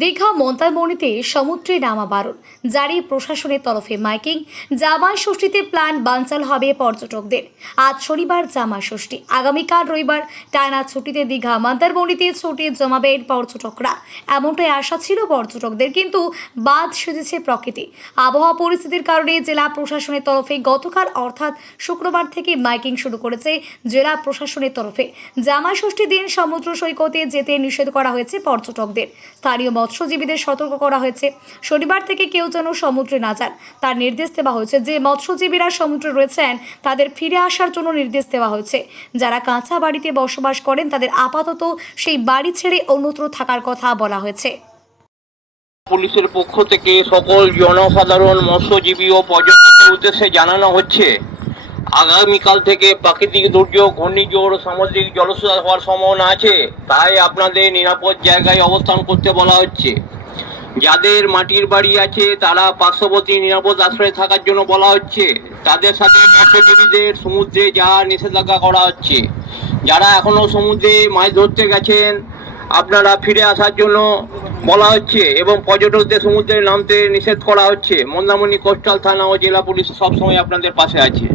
দীঘা মন্দারমণিতে সমুদ্রে নামা বারণ, জারি প্রশাসনের তরফে মাইকিং। জামাই ষষ্ঠীতে প্ল্যান বানচাল হবে পর্যটকদের। আজ শনিবার জামাই ষষ্ঠী, আগামীকাল রবিবার টানা ছুটিতে দীঘা মন্দারমণিতে ছুটি জমাবেন পর্যটকরা, এমনটাই আশা ছিল পর্যটকদের। কিন্তু বাদ সেজেছে প্রকৃতি। আবহাওয়া পরিস্থিতির কারণে জেলা প্রশাসনের তরফে গতকাল অর্থাৎ শুক্রবার থেকে মাইকিং শুরু করেছে জেলা প্রশাসনের তরফে। জামাই ষষ্ঠীর দিন সমুদ্র সৈকতে যেতে নিষেধ করা হয়েছে পর্যটকদের। স্থানীয় মৎস্যজীবীদের সতর্ক করা হয়েছে, শনিবার থেকে কেউ যেন সমুদ্রে না যান তার নির্দেশ দেওয়া হয়েছে। যে মৎস্যজীবীরা সমুদ্রে রয়েছেন তাদের ফিরে আসার জন্য নির্দেশ দেওয়া হয়েছে। যারা কাঁচা বাড়িতে বসবাস করেন তাদের আপাতত সেই বাড়ি ছেড়ে অন্যত্র থাকার কথা বলা হয়েছে। পুলিশের পক্ষ থেকে সকল জনসাধারণ, মৎস্যজীবী ও পর্যটকদের উদ্দেশ্যে জানানো হচ্ছে, আগামীকাল থেকে প্রাকৃতিক দুর্যোগ, ঘূর্ণিঝড়, সামুদ্রিক জলোচ্ছ্বাস হওয়ার সম্ভাবনা আছে। তাই আপনাদের নিরাপদ জায়গায় অবস্থান করতে বলা হচ্ছে। যাদের মাটির বাড়ি আছে তারা পার্শ্ববর্তী নিরাপদ আশ্রয়ে থাকার জন্য বলা হচ্ছে। তাদের সাথে মৎস্যজীবীদের সমুদ্রে যাওয়ার নিষেধাজ্ঞা করা হচ্ছে। যারা এখনও সমুদ্রে মাছ ধরতে গেছেন আপনারা ফিরে আসার জন্য বলা হচ্ছে এবং পর্যটকদের সমুদ্রে নামতে নিষেধ করা হচ্ছে। মন্দারমণি কোস্টাল থানা ও জেলা পুলিশ সবসময় আপনাদের পাশে আছে।